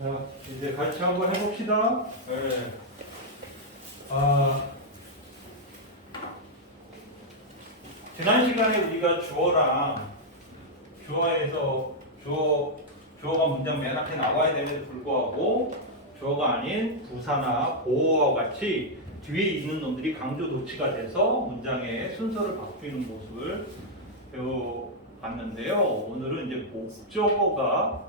자, 이제 같이 한번 해봅시다. 네. 아, 지난 시간에 우리가 주어에서 주어가 문장 맨 앞에 나와야 됨에도 불구하고 주어가 아닌 부사나 보어와 같이 뒤에 있는 놈들이 강조 도치가 돼서 문장의 순서를 바꾸는 모습을 배워봤는데요. 오늘은 이제 목적어가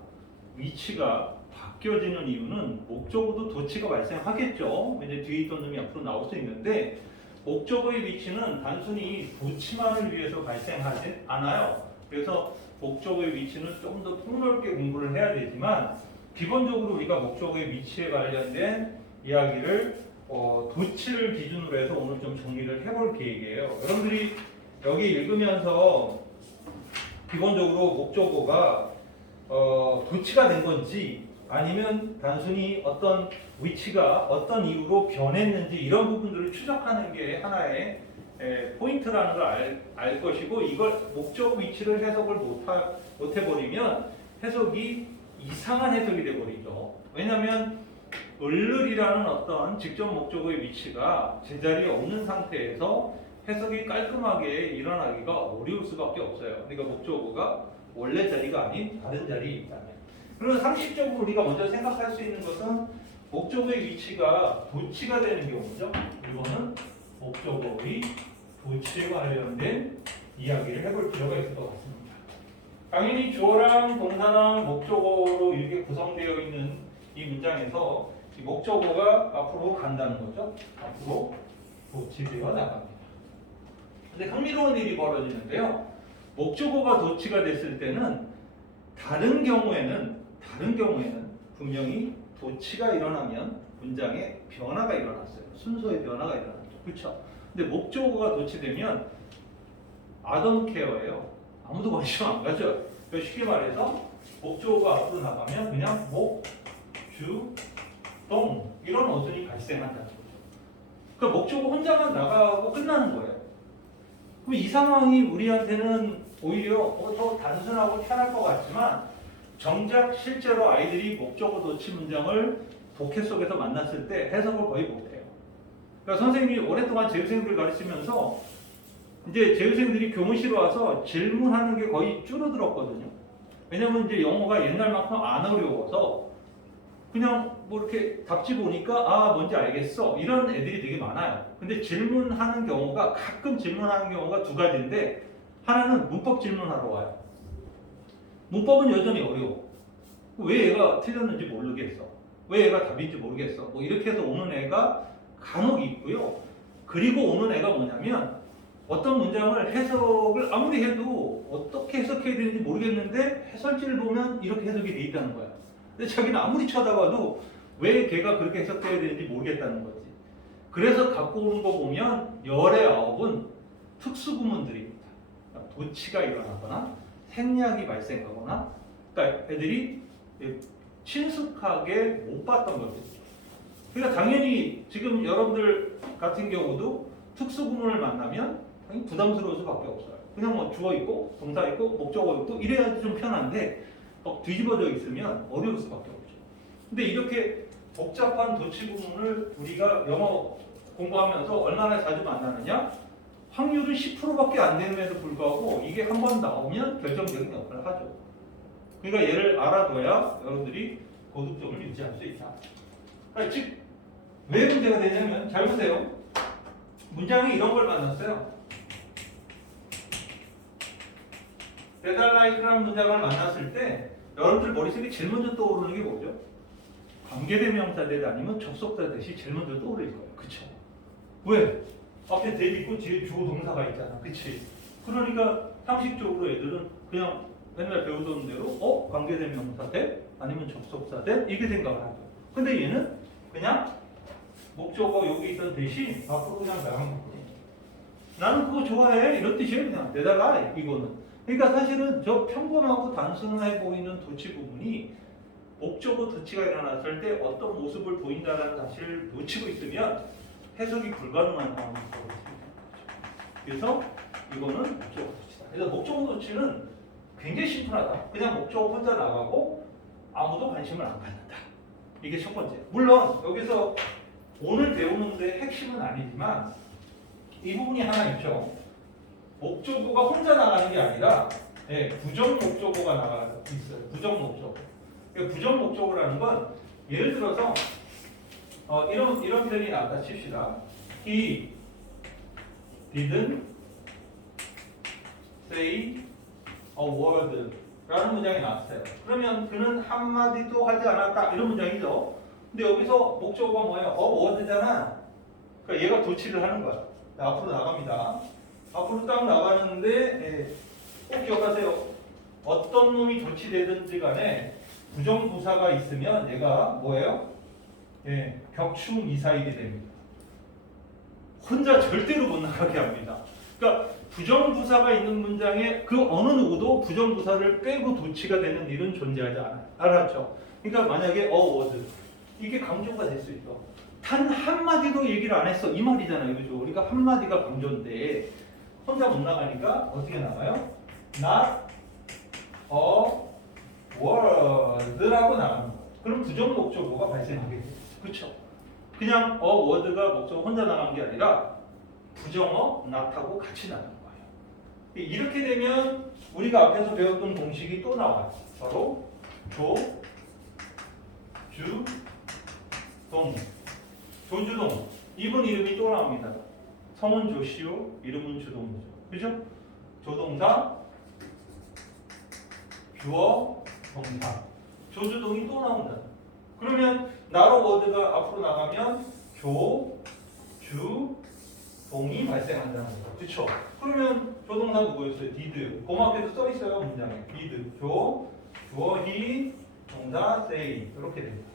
위치가 바뀌어지는 이유는 목적어도 도치가 발생하겠죠. 이제 뒤에 있던 놈이 앞으로 나올 수 있는데 목적어의 위치는 단순히 도치만을 위해서 발생하지 않아요. 그래서 목적어의 위치는 좀 더 폭넓게 공부를 해야 되지만 기본적으로 우리가 목적어의 위치에 관련된 이야기를 도치를 기준으로 해서 오늘 좀 정리를 해볼 계획이에요. 여러분들이 여기 읽으면서 기본적으로 목적어가 도치가 된 건지 아니면 단순히 어떤 위치가 어떤 이유로 변했는지 이런 부분들을 추적하는 게 하나의 포인트라는 걸 알 것이고, 이걸 목적 위치를 해석을 못 해버리면 해석이 이상한 해석이 돼버리죠. 왜냐하면 을을이라는 어떤 직접 목적어의 위치가 제자리에 없는 상태에서 해석이 깔끔하게 일어나기가 어려울 수밖에 없어요. 그러니까 목적어가 원래 자리가 아닌 다른 자리에 있다면. 그래서 상식적으로 우리가 먼저 생각할 수 있는 것은 목적어의 위치가 도치가 되는 경우죠. 이거는 목적어의 도치에 관련된 이야기를 해볼 필요가 있을 것 같습니다. 당연히 주어랑 동사랑 목적어로 이렇게 구성되어 있는 이 문장에서 이 목적어가 앞으로 간다는 거죠. 앞으로 도치되어 나갑니다. 근데 흥미로운 일이 벌어지는데요. 목적어가 도치가 됐을 때는 다른 경우에는 분명히 도치가 일어나면 문장에 변화가 일어났어요. 순서의 변화가 일어났죠. 그렇죠? 근데 목적어가 도치되면 아동 케어예요. 아무도 관심 안 가져요. 쉽게 말해서 목적어가 앞으로 나가면 그냥 목, 주, 동 이런 어순이 발생한다는 거죠. 그러니까 목적어 혼자만 나가고 끝나는 거예요. 그럼 이 상황이 우리한테는 오히려 더 단순하고 편할 것 같지만 정작 실제로 아이들이 목적어 도치 문장을 독해 속에서 만났을 때 해석을 거의 못해요. 그러니까 선생님이 오랫동안 재수생들을 가르치면서 이제 재수생들이 교무실에 와서 질문하는 게 거의 줄어들었거든요. 왜냐면 이제 영어가 옛날만큼 안 어려워서 그냥 뭐 이렇게 답지 보니까 아 뭔지 알겠어 이런 애들이 되게 많아요. 근데 질문하는 경우가 가끔 질문하는 경우가 두 가지인데 하나는 문법 질문하러 와요. 문법은 여전히 어려워. 왜 얘가 틀렸는지 모르겠어. 왜 얘가 답인지 모르겠어. 뭐 이렇게 해서 오는 애가 간혹 있고요. 그리고 오는 애가 뭐냐면 어떤 문장을 해석을 아무리 해도 어떻게 해석해야 되는지 모르겠는데 해설지를 보면 이렇게 해석이 돼 있다는 거야. 근데 자기는 아무리 쳐다봐도 왜 걔가 그렇게 해석해야 되는지 모르겠다는 거지. 그래서 갖고 오는 거 보면 열의 9은 특수구문들입니다. 도치가 일어나거나 생략이 발생하거나 그러니까 애들이 친숙하게 못 봤던 거죠. 그러니까 당연히 지금 여러분들 같은 경우도 특수구문을 만나면 당연히 부담스러울 수밖에 없어요. 그냥 뭐 주어 있고 동사 있고 목적어 있고 이래야지 좀 편한데 뒤집어져 있으면 어려울 수밖에 없죠. 근데 이렇게 복잡한 도치 구문을 우리가 영어 공부하면서 얼마나 자주 만나느냐? 확률은 10%밖에 안 되는데도 불구하고 이게 한 번 나오면 결정적인 역할을 하죠. 그러니까 얘를 알아둬야 여러분들이 고득점을 유지할 수 있다. 그러니까 즉, 왜 문제가 되냐면 잘 보세요. 문장이 이런 걸 만났어요. That like라는 문장을 만났을 때 여러분들 머릿속에 제일 먼저 떠오르는 게 뭐죠? 관계대명사 대 아니면 접속사 대시 제일 먼저 떠오를 거예요. 그쵸? 왜? 앞에 that 있고 뒤에 주어 동사가 있잖아. 그치? 그러니까 상식적으로 애들은 그냥 맨날 배우던 대로 관계대명사 대 아니면 접속사 대 이렇게 생각을 하죠. 근데 얘는 그냥 목적어 여기 있던 대신 앞으로 그냥 나간 거거든요. 나는 그거 좋아해 이런 뜻이에요. 그냥 내달라 이거는. 그러니까 사실은 저 평범하고 단순해 보이는 도치 부분이 목적어 도치가 일어났을 때 어떤 모습을 보인다는 사실을 놓치고 있으면 해석이 불가능한 상황이 벌어집니다. 그래서 이거는 목적어 도치다. 그래서 목적어 도치는 굉장히 심플하다. 그냥 목적어 혼자 나가고 아무도 관심을 안 갖는다. 이게 첫 번째. 물론 여기서 오늘 배우는데 핵심은 아니지만 이 부분이 하나 있죠. 목적어가 혼자 나가는 게 아니라 부정 목적어가 나가 있어요. 부정 목적어. 그러니까 부정 목적어라는 건 예를 들어서 이런 표현이 나왔다 칩시다. He didn't say a word 라는 문장이 나왔어요. 그러면 그는 한마디도 하지 않았다 이런 문장이죠. 근데 여기서 목적어가 뭐예요? word잖아. 그러니까 얘가 도치를 하는 거야. 앞으로 나갑니다. 앞으로 딱 나가는데 꼭 기억하세요. 어떤 놈이 도치되든지 간에 부정부사가 있으면 얘가 뭐예요? 격추미사일이 됩니다. 혼자 절대로 못 나가게 합니다. 그러니까 부정부사가 있는 문장에 그 어느 누구도 부정부사를 빼고 도치가 되는 일은 존재하지 않아요. 알았죠? 그러니까 만약에 word 이게 강조가 될 수 있어. 단 한마디도 얘기를 안 했어. 이 말이잖아요. 그죠? 우리가 한마디가 강조인데 혼자 못 나가니까 어떻게 나가요? Not a word라고 나가는 거예요. 그럼 부정 목적어가 발생하게 돼요. 그렇죠? 그냥 word가 목적어 혼자 나간 게 아니라 부정어 not하고 같이 나가는 거예요. 이렇게 되면 우리가 앞에서 배웠던 공식이 또 나와요. 바로 조, 주, 동. 조주동. 이분 이름이 또 나옵니다. 성은 조시오, 이름은 주동이죠. 그죠? 조동사, 주어, 동사. 조주동이 또 나온다. 그러면 나로 워드가 앞으로 나가면 조, 주, 동이 발생한다는 거죠. 그렇죠? 그러면 조동사 누구였어요? did. 고맙게도 써 있어요 문장에. did. 주어, he, 동사 say. 이렇게 됩니다.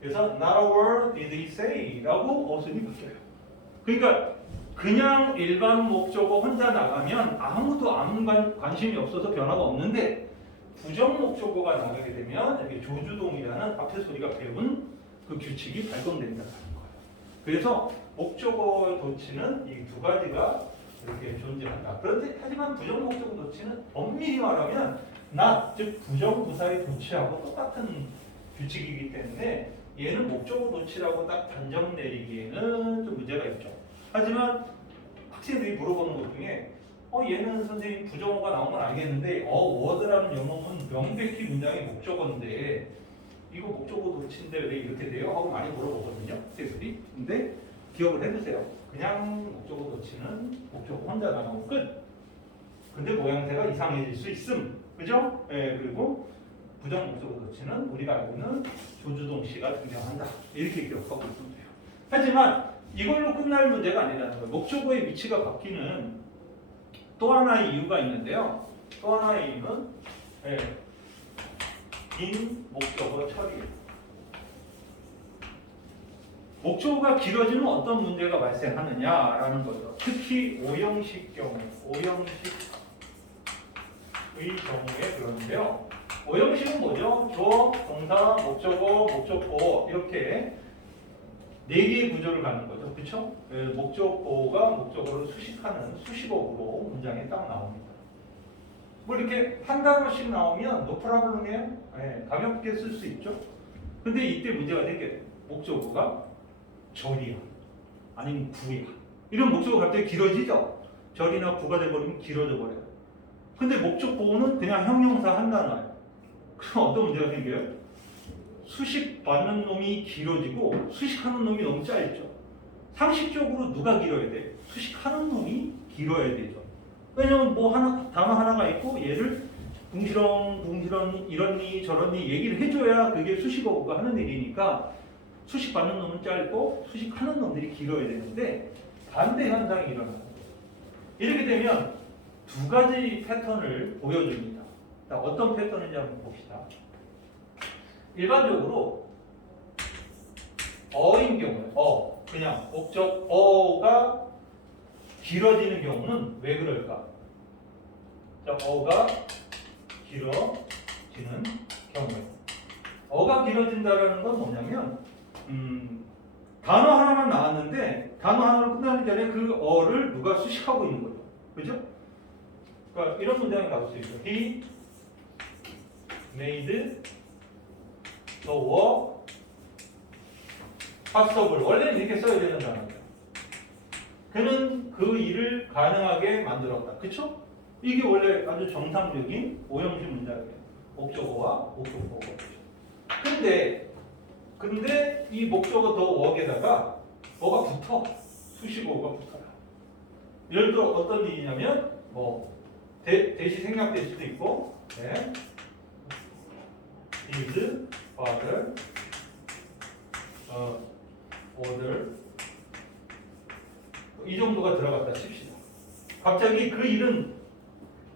그래서 not a word did he say라고 어순이 바뀌어요. 그러니까 그냥 일반 목적어 혼자 나가면 아무도 아무 관심이 없어서 변화가 없는데 부정 목적어가 나가게 되면 여기 조주동이라는 앞에서 우리가 배운 그 규칙이 발동된다는 거예요. 그래서 목적어 도치는 이 두 가지가 이렇게 존재한다. 그런데 하지만 부정 목적어 도치는 엄밀히 말하면 not 즉 부정 부사의 도치하고 똑같은 규칙이기 때문에 얘는 목적어 도치라고 딱 단정 내리기에는 좀 문제가 있죠. 하지만 학생들이 물어보는 것 중에 얘는 선생님 부정어가 나온 건 알겠는데 word라는 영어는 명백히 문장의 목적어인데 이거 목적어 도치인데 왜 이렇게 돼요? 하고 많이 물어보거든요. 학생들이. 근데 기억을 해두세요. 그냥 목적어 도치는 목적어 혼자 나가고 끝. 근데 모양새가 이상해질 수 있음. 그죠? 그리고 부정 목적어 도치는 우리가 알고 있는 조주동 씨가 등장한다. 이렇게 기억하고 있으면 돼요. 하지만 이걸로 끝날 문제가 아니라는 거예요. 목적어의 위치가 바뀌는 또 하나의 이유가 있는데요. 또 하나의 이유는 긴 목적어 처리예요. 목적어가 길어지면 어떤 문제가 발생하느냐라는 거죠. 특히 오형식 경우, 오형식의 경우에 그러는데요. 오형식은 뭐죠? 조, 동사, 목적어, 목적보 이렇게 네 개의 구조를 갖는 거죠. 그렇죠? 목적보가 목적어를 수식하는 수식어로 문장에 딱 나옵니다. 뭐 이렇게 한 단어씩 나오면 no problem이에요. 가볍게 쓸 수 있죠. 근데 이때 문제가 되게 돼요. 목적어가 절이야 아니면 구야 이런 목적어가 갑자기 길어지죠. 절이나 구가 돼버리면 길어져 버려요. 근데 목적보는 그냥 형용사 한 단어예요. 그럼 어떤 문제가 생겨요? 수식 받는 놈이 길어지고 수식하는 놈이 너무 짧죠. 상식적으로 누가 길어야 돼? 수식하는 놈이 길어야 되죠. 왜냐면 뭐 단어 하나가 있고 얘를 붕시렁 이러니 저러니 얘기를 해줘야 그게 수식어가 하는 일이니까 수식 받는 놈은 짧고 수식하는 놈들이 길어야 되는데 반대 현상이 일어나요. 이렇게 되면 두 가지 패턴을 보여줍니다. 자, 어떤 패턴인지 한번 봅시다. 일반적으로 어인 경우에 그냥 목적 어가 길어지는 경우는 왜 그럴까? 자, 어가 길어지는 경우에 어가 길어진다는 건 뭐냐면 단어 하나만 나왔는데 단어 하나로 끝나기 전에 그 어를 누가 수식하고 있는 거죠. 그죠? 그러니까 이런 문장이 나올 수 있어요. He made the work possible. 원래는 이렇게 써야 되는 단어예요. 그는 그 일을 가능하게 만들었다. 그쵸? 이게 원래 아주 정상적인 오형식 문장이에요. 목적어와 목적보호가. 근데 이 목적어 더 웍에다가 뭐가 붙어. 수식어가 붙어요. 예를 들어 어떤 일이냐면 뭐 대시 생략될 수도 있고 네. is father order 이 정도가 들어갔다 칩시다. 갑자기 그 일은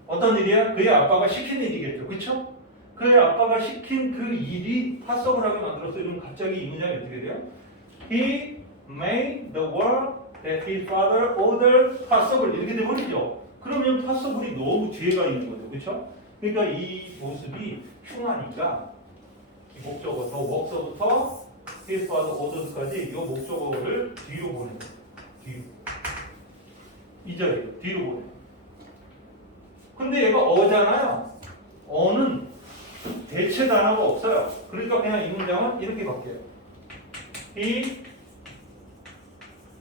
어떤 일이야? 그의 아빠가 시킨 일이겠죠. 그쵸? 그의 아빠가 시킨 그 일이 파서블하게 만들었어. 이러면 갑자기 이 문장이 어떻게 돼요? He made the work that his father ordered possible. 이렇게 돼버리죠. 그러면 possible이 너무 뒤에가 있는 거죠. 그쵸? 그러니까 이 모습이 흉하니까 이 목적어 더 work서부터 his father ordered까지 이 목적어를 뒤로 보내는 거예요. 뒤로. 이 자리에 뒤로 보내요. 근데 얘가 어잖아요. 어는 대체 단어가 없어요. 그러니까 그냥 이 문장은 이렇게 바뀌어요. He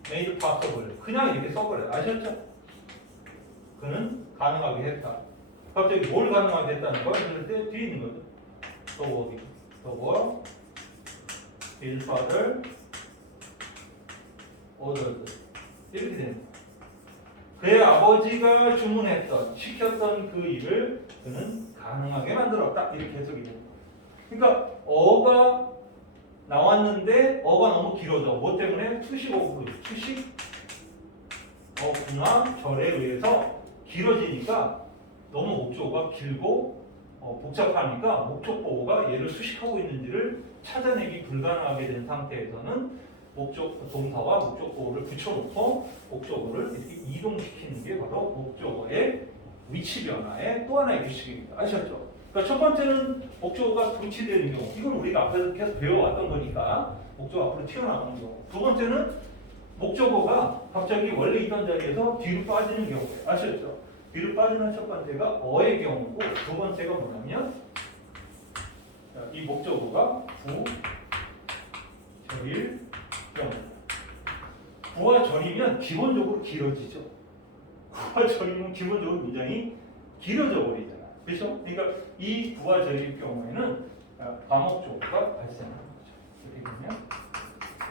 made possible. 그냥 이렇게 써버려요. 아셨죠? 그는 가능하게 했다. 갑자기 뭘 가능하게 했다는 거? 그럴 때 뒤에 있는 거죠. The work his father ordered. 이렇게 되는 거예요. 그의 아버지가 주문했던, 시켰던 그 일을 그는 가능하게 만들었다. 이렇게 해석이 됩니다. 그러니까 어가 나왔는데 어가 너무 길어져. 뭐 때문에? 투식 어구나 절에 의해서 길어지니까 너무 목적어가 길고 복잡하니까 목적보호가 얘를 수식하고 있는지를 찾아내기 불가능하게 된 상태에서는 동사와 목적보호를 붙여놓고 목적어를 이렇게 이동시키는 게 바로 목적어의 위치 변화의 또 하나의 규칙입니다. 아셨죠? 그러니까 첫 번째는 목적어가 도치되는 경우. 이건 우리가 앞에서 계속 배워왔던 거니까 목적어 앞으로 튀어나오는 경우. 두 번째는 목적어가 갑자기 원래 있던 자리에서 뒤로 빠지는 경우예요. 아셨죠? 뒤로 빠지는 첫 번째가 어의 경우고 두 번째가 뭐냐면 이 목적어가 부, 절일, 부와 절이면 기본적으로 길어지죠. 부와 절이면 기본적으로 문장이 길어져 버리잖아. 그렇죠? 그러니까 이 부와 절일 경우에는 과목적어가 발생하는 거죠. 이렇게 보면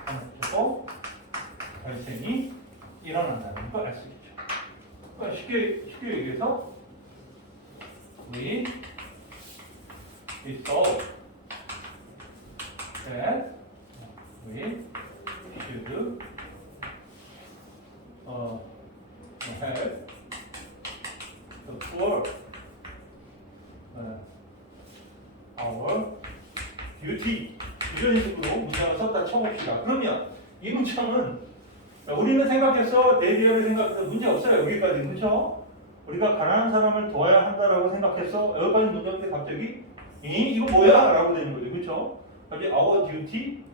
과목적어 발생이 일어난다는 걸 알 수 있죠. 그러니까 쉽게 얘기해서 we saw that we should have the poor our duty 이런 식으로 문장을 썼다 쳐봅시다. 그러면 이 문장은 우리는 생각해서 내비를 생각해서 문제 없어요. 여기까지 그렇죠? 우리가 가난한 사람을 도와야 한다라고 생각해서 여기까지 문제인데 갑자기 이거 뭐야? 라고 되는 거죠. 그렇죠? 갑자기 our duty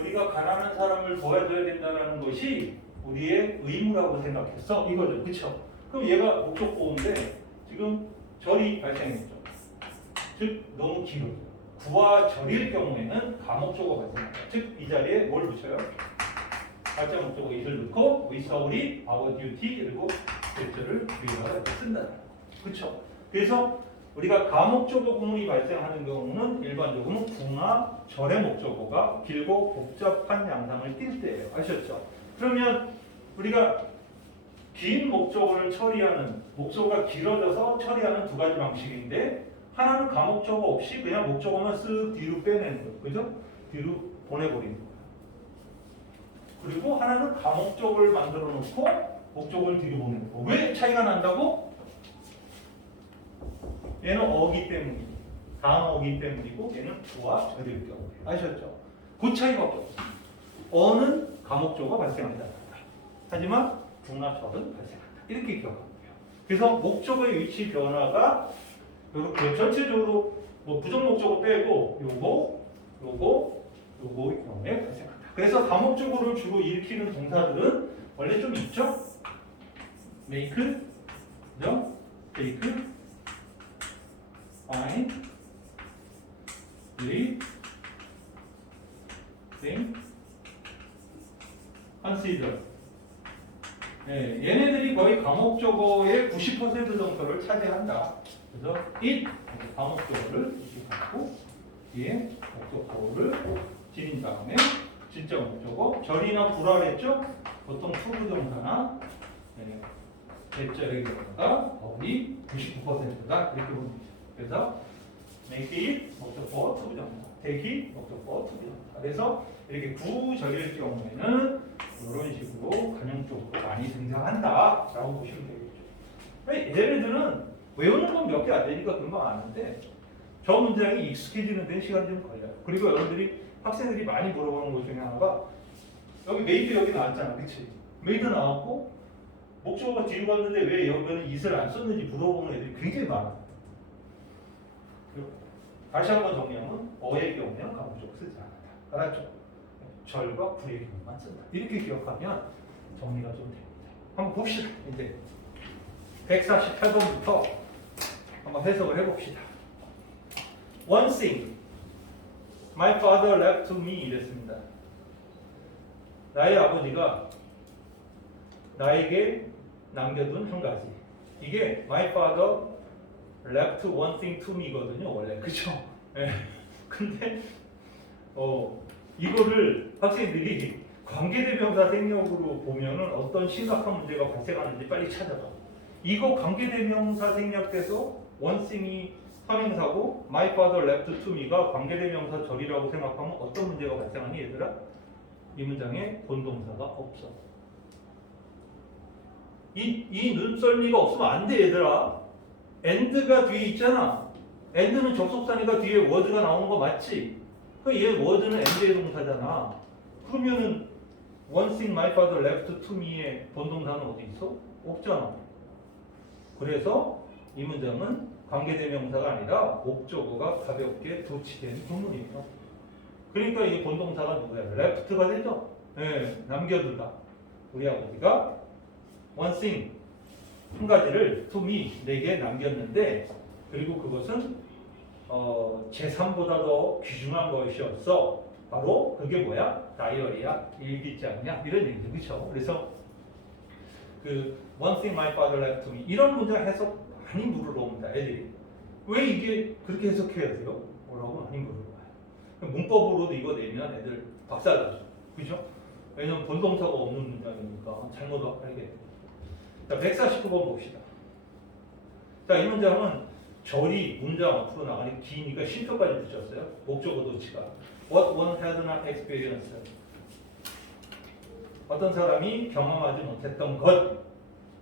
우리가 가난한 사람을 도와줘야 된다는 것이 우리의 의무라고 생각했어. 이거죠. 그렇죠? 그럼 얘가 목적보호인데 지금 절이 발생했죠. 즉 너무 길어요. 구와 절일 경우에는 가목적어가 발생합니다. 즉 이 자리에 뭘 붙여요? 발자 목적어 it을 넣고 we saw it, our duty 그리고 대절을 우리가 이렇게 쓴다. 그렇죠? 그래서 우리가 가목적어 구문이 발생하는 경우는 일반적으로 구나 절의 목적어가 길고 복잡한 양상을 띌 때예요. 아셨죠? 그러면 우리가 긴 목적어를 처리하는 목적어가 길어져서 처리하는 두 가지 방식인데 하나는 가목적어 없이 그냥 목적어만 쓱 뒤로 빼내는 거예요. 그죠? 뒤로 보내버리는 거예요. 그리고 하나는 가목적어를 만들어 놓고 목적어를 뒤로 보내는 거예요. 왜 차이가 난다고? 얘는 어기 때문이고 다음어기 때문이고 얘는 부와 절일 경우. 아셨죠? 그 차이밖에 없어요. 어는 가목적어가 발생한다. 하지만 부나 절은 발생한다. 이렇게 기억하면 돼요. 그래서 목적어의 위치 변화가 이렇게 전체적으로 뭐 부정목적어 빼고 요거의 경우에 발생한다. 그래서 가목적어를 주로 일으키는 동사들은 원래 좀 있죠? make, 그죠? take, find, read, thing consider. 예, 얘네들이 거의 과목적어의 90% 정도를 차지한다. 그래서 it 과목적어를 이렇게 갖고 뒤에 목적어를 지닌 다음에 진짜 목적어 절이나 불화랬죠? 보통 투부정사나 대절의 경우가 거의 99%다 이렇게 봅니다. 그래서 make it 목적어 투부정사, take it 목적어 투부정사. 그래서 이렇게 구절일 경우에는 이런 식으로 관용적으로 많이 등장한다라고 보시면 되겠죠. 얘네들은 외우는 건 몇 개 안 되니까 금방 아는데 저 문장이 익숙해지는 데는 시간이 좀 걸려요. 그리고 여러분들이 학생들이 많이 물어보는 것 중에 하나가 여기 메이드 여기 나왔잖아, 그렇지? 메이드 나왔고 목적어가 뒤로 갔는데 왜 여기는 it을 안 썼는지 물어보는 애들이 굉장히 많아. 다시 한번 정리하면 어의 경우에는 과목적어 쓰지 않았다. 알았죠? 절과 불의 경우만 쓴다. 이렇게 기억하면 정리가 좀 됩니다. 한번 봅시다. 이제 148번부터 한번 해석을 해봅시다. One thing my father left to me 이랬습니다. 나의 아버지가 나에게 남겨둔 한 가지. 이게 my father left one thing to me거든요. 원래 그죠? 네. 근데 이거를 학생들이 관계대명사 생략으로 보면은 어떤 심각한 문제가 발생하는지 빨리 찾아봐. 이거 관계대명사 생략돼서 원싱이 선행사고 my father left to me가 관계대명사 절이라고 생각하면 어떤 문제가 발생하니 얘들아? 이 문장에 본동사가 없어. 이 눈썰미가 없으면 안 돼 얘들아. and가 뒤에 있잖아. and는 접속사니까 뒤에 word가 나오는 거 맞지? 얘 word는 and의 동사잖아. 그러면은 one thing my father left to me의 본동사는 어디 있어? 없잖아. 그래서 이 문장은 관계대명사가 아니라 목적어가 가볍게 도치된 구문이에요. 그러니까 이게 본동사가 누구야? left가 되죠? 네, 남겨둔다. 우리 아버지가 one thing 한 가지를 to me 내게 남겼는데 그리고 그것은 제3보다 더 귀중한 것이었어. 바로 그게 뭐야? 다이어리야? 일기장이야? 이런 얘기죠. 그렇죠? 그래서 그 one thing my father left to me 이런 문장 해석 많이 물어봅니다. 애들이. 왜 이게 그렇게 해석해야 돼요? 뭐라고 많이 물어봐요. 문법으로도 이거 내면 애들 박살나죠. 그죠? 왜냐면 본동사가 없는 문장이니까 잘못 알게 돼요. 자, 149번 봅시다. 자, 이 문장은 절이 문장 앞으로 나가니 기니까 쉼표까지 붙였어요. 목적어 도치가. What one had not experienced. 어떤 사람이 경험하지 못했던 것.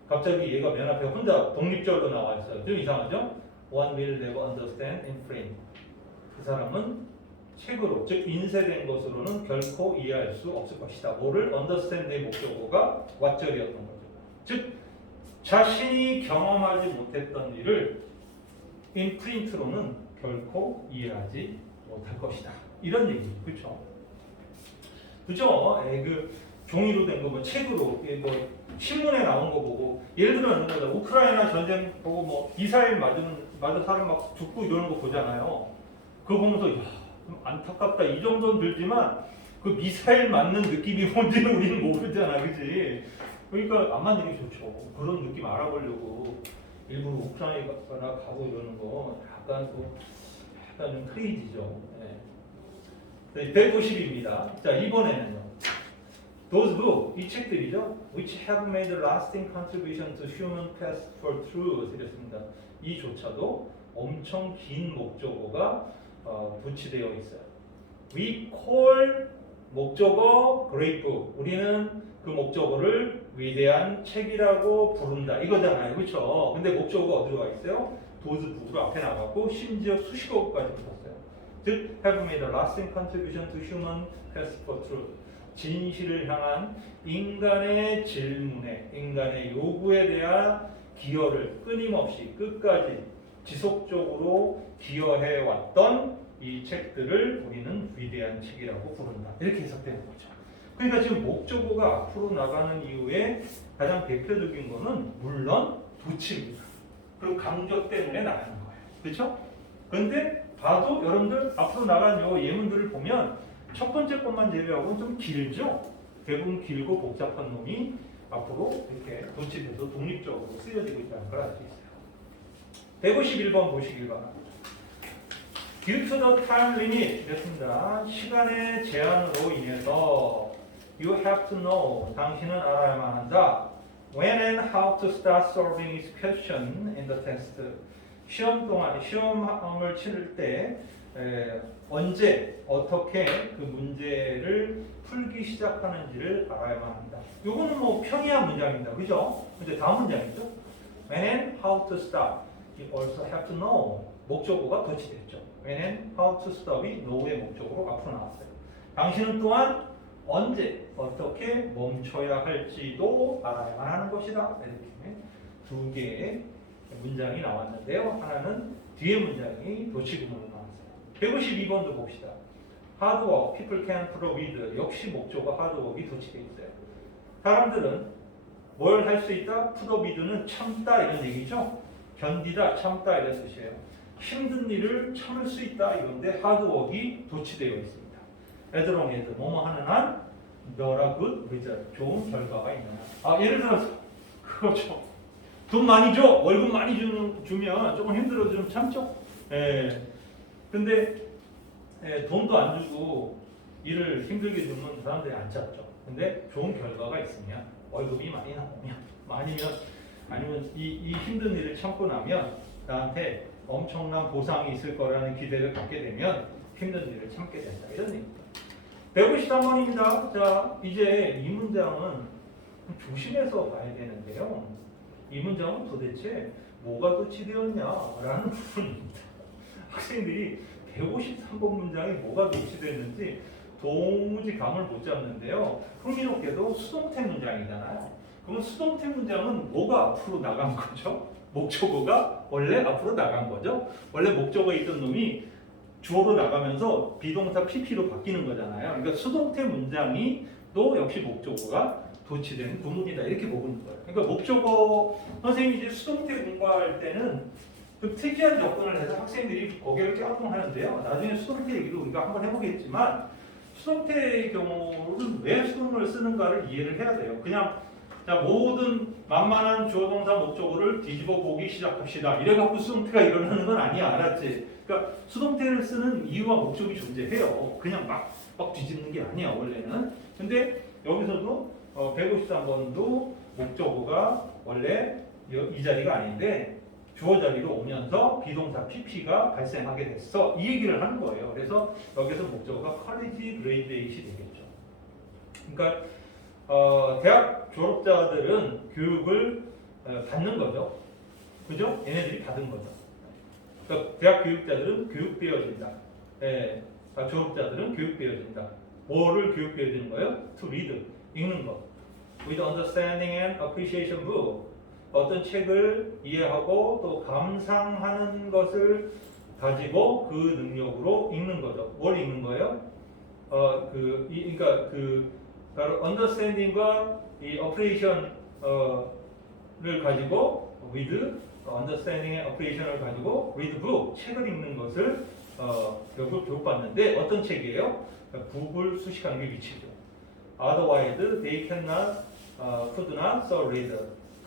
갑자기 얘가 맨 앞에 혼자 독립절로 나와 있어요. 좀 이상하죠? One will never understand in print. 그 사람은 책으로, 즉 인쇄된 것으로는 결코 이해할 수 없을 것이다. 뭐를 understand의 목적어가 왓절이었던 거죠. 즉 자신이 경험하지 못했던 일을 in print로는 결코 이해하지 못할 것이다. 이런 얘기죠. 그렇죠? 그죠? 그 종이로 된 거, 뭐 책으로, 뭐 신문에 나온 거 보고, 예를 들어 이런 거다. 우크라이나 전쟁 보고 뭐 미사일 맞은 사람 막 죽고 이러는 거 보잖아요. 그거 보면서 야, 좀 안타깝다 이 정도는 들지만 그 미사일 맞는 느낌이 뭔지는 우리는 모르잖아, 그렇지? 그러니까 안 맞는 게 좋죠. 그런 느낌 알아보려고 일부러 우크라이나 가고 이러는 거 약간 좀 크레이지죠. 네. 190입니다. 자, 이번에는요. Those books, 이 책들이죠. Which have made a lasting contribution to human quest for truth. 이랬습니다. 이조차도 엄청 긴 목적어가 붙이되어 있어요. We call 목적어 great book. 우리는 그 목적어를 위대한 책이라고 부른다. 이거잖아요. 그렇죠? 근데 목적어가 어디로 가 있어요? those book로 앞에 나갔고 심지어 수식어까지 붙었어요. 즉, have made a lasting contribution to human quest for truth. 진실을 향한 인간의 질문에, 인간의 요구에 대한 기여를 끊임없이 끝까지 지속적으로 기여해왔던 이 책들을 우리는 위대한 책이라고 부른다. 이렇게 해석되는 거죠. 그러니까 지금 목적어가 앞으로 나가는 이유에 가장 대표적인 거는 물론 도치입니다. 그리고 강조 때문에 나가는 거예요. 그렇죠? 그런데 봐도 여러분들 앞으로 나가는 요 예문들을 보면 첫 번째 것만 제외하고는 좀 길죠. 대부분 길고 복잡한 놈이 앞으로 이렇게 도치돼서 독립적으로 쓰여지고 있다는 걸 알 수 있어요. 151번 보시길 바랍니다. Due to the time limit 됐습니다. 시간의 제한으로 인해서 you have to know 당신은 알아야만 한다. When and how to start solving this question in the test. 시험 동안 시험을 치를 때 언제 어떻게 그 문제를 풀기 시작하는지를 알아야만 한다. 요거는 뭐 편의한 문장입니다. 그죠? 근데 다음 문장이죠. When and how to start. You also have to know. 목적어가 도치됐죠. When and how to stop이 know의 목적어로 앞으로 나왔어요. 당신은 또한 언제 어떻게 멈춰야 할지도 알아야만 하는 것이다. 이렇게 두 개의 문장이 나왔는데요. 하나는 뒤에 문장이 도치구문으로 나왔어요. 152번도 봅시다. Hard work, people can prove it. 역시 목적어 hard work이 도치되어 있어요. 사람들은 뭘 할 수 있다? put up with는 참다 이런 얘기죠. 견디다, 참다 이런 뜻이에요. 힘든 일을 참을 수 있다 이건데 hard work이 도치되어 있습니다. as long as 뭐뭐 하는 한 there are good result. 좋은 결과가 있는 한. 예를 들어서 그렇죠. 돈 많이 줘. 월급 많이 주면 조금 힘들어도 좀 참죠. 근데 돈도 안 주고 일을 힘들게 주면 사람들이 안 참죠. 근데 좋은 결과가 있으면 월급이 많이 나오면 아니면 이 힘든 일을 참고 나면 나한테 엄청난 보상이 있을 거라는 기대를 갖게 되면 힘든 일을 참게 된다. 이런 얘기입니다. 153번입니다. 자, 이제 이 문장은 조심해서 봐야 되는데요. 이 문장은 도대체 뭐가 도치되었냐라는 부분입니다. 학생들이 153번 문장이 뭐가 도치됐는지 도무지 감을 못 잡는데요. 흥미롭게도 수동태 문장이잖아요. 그럼 수동태 문장은 뭐가 앞으로 나간 거죠? 목적어가 원래 앞으로 나간 거죠. 원래 목적어에 있던 놈이 주어로 나가면서 비동사 PP로 바뀌는 거잖아요. 그러니까 수동태 문장이 또 역시 목적어가 도치된 구문이다 이렇게 보는 거예요. 그러니까 목적어 선생님이 이제 수동태 공부할 때는 좀 특이한 접근을 해서 학생들이 고개를 갸우뚱하는데요. 나중에 수동태 얘기도 우리가 한번 해보겠지만 수동태의 경우는 왜 수동을 쓰는가를 이해를 해야 돼요. 그냥 자, 모든 만만한 주어동사 목적어를 뒤집어 보기 시작합시다. 이래갖고 수동태가 일어나는 건 아니야. 알았지? 그러니까 수동태를 쓰는 이유와 목적이 존재해요. 그냥 막 뒤집는 게 아니야 원래는. 근데 여기서도 153번도 목적어가 원래 이 자리가 아닌데 주어 자리로 오면서 비동사 PP가 발생하게 됐어. 이 얘기를 하는 거예요. 그래서 여기서 목적어가 college graduate이 되겠죠. 그러니까 대학 졸업자들은 교육을 받는 거죠. 그죠? 얘네들이 받은 거죠. 그러니까 대학 교육자들은 교육되어진다. 졸업자들은 교육되어진다. 뭐를 교육되어지는 거예요? To read, 읽는 것. With understanding and appreciation book. 어떤 책을 이해하고 또 감상하는 것을 가지고 그 능력으로 읽는 거죠. 뭘 읽는 거예요? 그러니까 바로 understanding과 이 operation을 가지고 with understanding and operation을 가지고 read book 책을 읽는 것을 결국 교육받는데 어떤 책이에요? 북을 수식하는 게 위치죠. Otherwise they cannot, could not so read.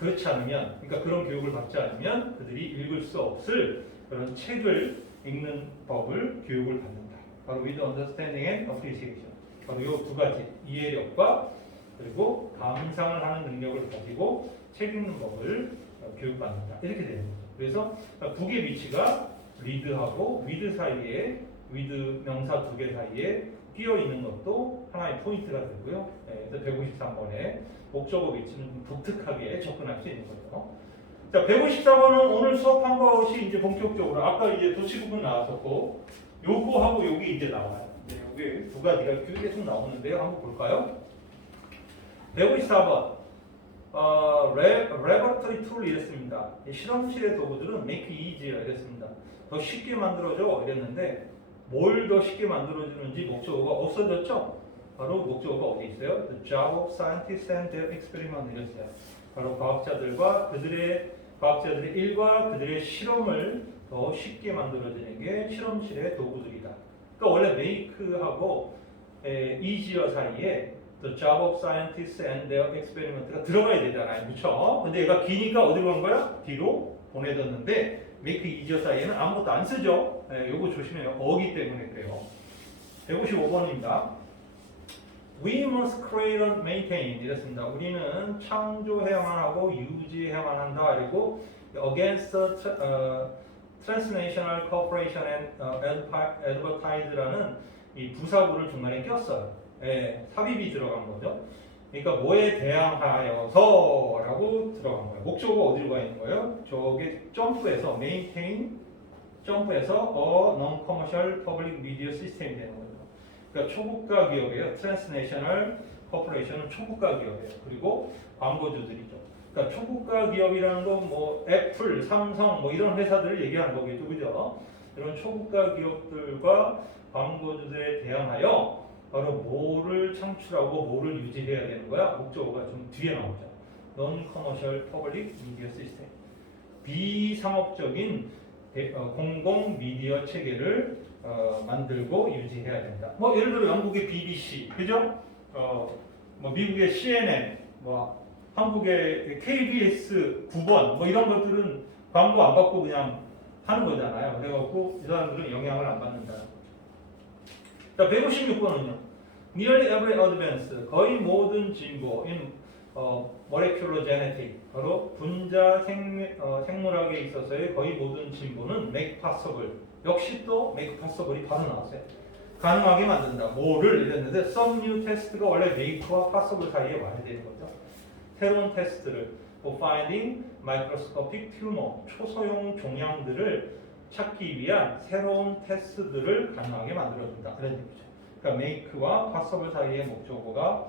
그렇지 않으면, 그러니까 그런 교육을 받지 않으면 그들이 읽을 수 없을 그런 책을 읽는 법을 교육을 받는다. 바로 with understanding and appreciation. 바로 이 두 가지 이해력과 그리고 감상을 하는 능력을 가지고 책 읽는 법을 교육받는다. 이렇게 되는 거죠. 그래서 북의 위치가 read하고 with 사이에 with 명사 두 개 사이에 끼어 있는 것도 하나의 포인트가 되고요. 그래서 153번에 목적어 위치는 독특하게 접근할 수 있는 거죠. 자, 154번은 오늘 수업한 것이 이제 본격적으로 아까 이제 도치 부분 나왔었고 요거하고 요게 이제 나와요. 요게 두 가지가 계속 나오는데요. 한번 볼까요? 154번 레버터리 툴 이랬습니다. 실험실의 도구들은 make easier 이랬습니다. 더 쉽게 만들어줘 이랬는데 뭘 더 쉽게 만들어주는지 목적어가 없어졌죠? 바로 목적어가 어디 있어요? The job of scientists and their experiment 이랬어요. 바로 과학자들의 일과 그들의 실험을 더 쉽게 만들어주는 게 실험실의 도구들이다. 그러니까 원래 make하고 easier 사이에 the job of scientists and their experiment가 들어가야 되잖아요. 그렇죠? 근데 얘가 기니까 어디로 간 거야? 뒤로 보내줬는데 make easier 사이에는 아무것도 안 쓰죠. 요거 조심해요. 어기 때문에 그래요. 155번입니다. We must create and maintain 이랬습니다. 우리는 창조해야만 하고 유지해야만 한다. 그리고 against transnational cooperation and advertise라는 이 부사구를 중간에 꼈어요. 삽입이 들어간 거죠. 그러니까 뭐에 대항하여서라고 들어간 거예요. 목적어가 어디로 가 있는 거예요? 저게 점프해서 maintain 점프해서 a non-commercial public media system이 되는 거죠. 그러니까 초국가 기업이에요. transnational corporation은 초국가 기업이에요. 그리고 광고주들이죠. 그러니까 초국가 기업이라는 건 뭐 애플, 삼성 뭐 이런 회사들을 얘기하는 거겠죠, 그죠? 이런 초국가 기업들과 광고주들에 대항하여 바로 뭐를 창출하고 뭐를 유지해야 되는 거야? 목적어가 좀 뒤에 나오죠. Non-commercial public media system. 비상업적인 공공 미디어 체계를 만들고 유지해야 된다. 뭐 예를 들어 영국의 BBC, 그죠? 뭐 미국의 CNN, 뭐 한국의 KBS 9번, 뭐 이런 것들은 광고 안 받고 그냥 하는 거잖아요. 그래갖고 이 사람들은 영향을 안 받는다. 자, 156번은요. Nearly every advance, 거의 모든 진보인 molecular genetic, 바로 분자 생물학에 있어서의 거의 모든 진보는 make possible, 역시 또 make possible이 바로 나왔어요. 가능하게 만든다. 뭐를 이랬는데 some new test가 원래 make와 possible 사이에 와야 되는 거죠. 새로운 테스트를 for finding microscopic tumor, 초소형 종양들을 찾기 위한 새로운 테스트들을 가능하게 만들어준다. 그런 얘기죠. 그러니까 make와 possible 사이의 목적어가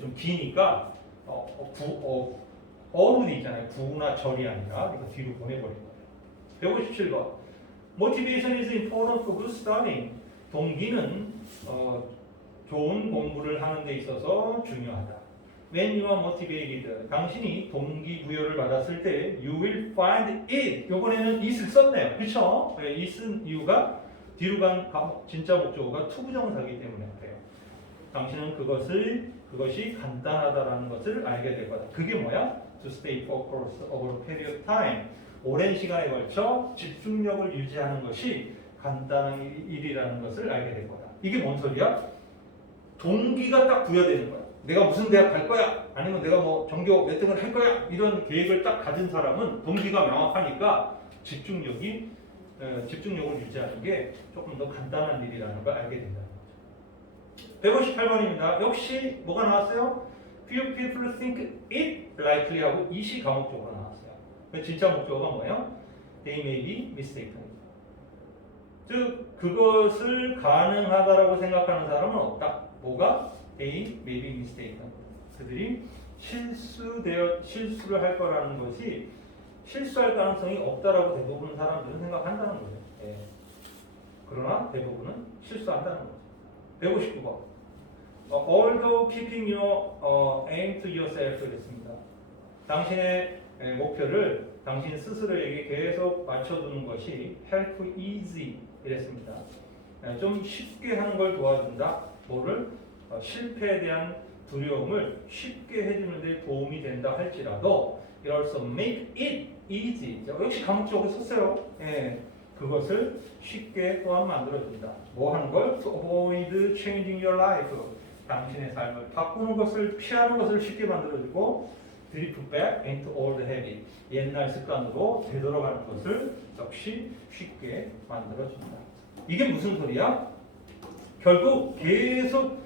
좀 기니까 어로 돼 있잖아요. 구나 절이 아니라 이거 뒤로 보내버린 거예요. 157번. Motivation is important for good studying. 동기는 좋은 공부를 하는 데 있어서 중요하다. When you are motivated, 당신이 동기부여를 받았을 때 you will find it. 이번에는 it을 썼네요. 그렇죠? 이 쓴 이유가 뒤로 간 진짜 목적어가 투부정사이기 때문에 그래요. 당신은 그것이 간단하다라는 것을 알게 될 거다. 그게 뭐야? To stay focused over a period of time. 오랜 시간에 걸쳐 집중력을 유지하는 것이 간단한 일이라는 것을 알게 될 거다. 이게 뭔 소리야? 동기가 딱 부여되는 거야. 내가 무슨 대학 갈 거야? 아니면 내가 뭐 전교 몇 등을 할 거야? 이런 계획을 딱 가진 사람은 동기가 명확하니까 집중력을 유지하는 게 조금 더 간단한 일이라는 걸 알게 된다는 거죠. 158번입니다. 역시 뭐가 나왔어요? Few people think it likely 하고 it이 가목적으로 나왔어요. 진짜 목적어가 뭐예요? They may be mistaken. 즉 그것을 가능하다라고 생각하는 사람은 없다. 뭐가? They may be mistaken. 그들이 실수를 할 거라는 것이 실수할 가능성이 없다라고 대부분 사람들은 생각한다는 거죠. 그러나 대부분은 실수한다는 거죠. 159번. Although keeping your aim to yourself 그랬습니다. 당신의 목표를 당신 스스로에게 계속 맞춰두는 것이 help easy 이랬습니다. 좀 쉽게 하는 걸 도와준다. 뭐를? 실패에 대한 두려움을 쉽게 해주는 데 도움이 된다 할지라도 it also make it easy. 역시 가목적으로 썼어요. 그것을 쉽게 또한 만들어준다. 뭐 하는 걸? To avoid changing your life. 당신의 삶을 바꾸는 것을 피하는 것을 쉽게 만들어주고 drift back into old habit. 옛날 습관으로 되돌아가는 것을 역시 쉽게 만들어준다. 이게 무슨 소리야? 결국 계속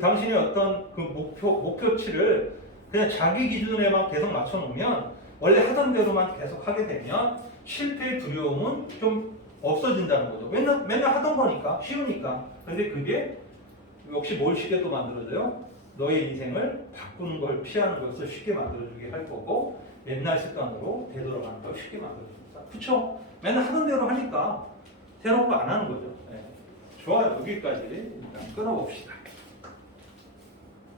당신의 어떤 그 목표치를 그냥 자기 기준에만 계속 맞춰놓으면 원래 하던 대로만 계속 하게 되면 실패의 두려움은 좀 없어진다는 거죠. 맨날 하던 거니까 쉬우니까. 근데 그게 역시 뭘 쉽게 또 만들어줘요? 너의 인생을 바꾸는 걸 피하는 것을 쉽게 만들어주게 할 거고 옛날 습관으로 되돌아가는 걸 쉽게 만들어줍니다. 그쵸? 맨날 하던 대로 하니까 새로운 거 안 하는 거죠. 좋아요. 여기까지 일단 끊어봅시다.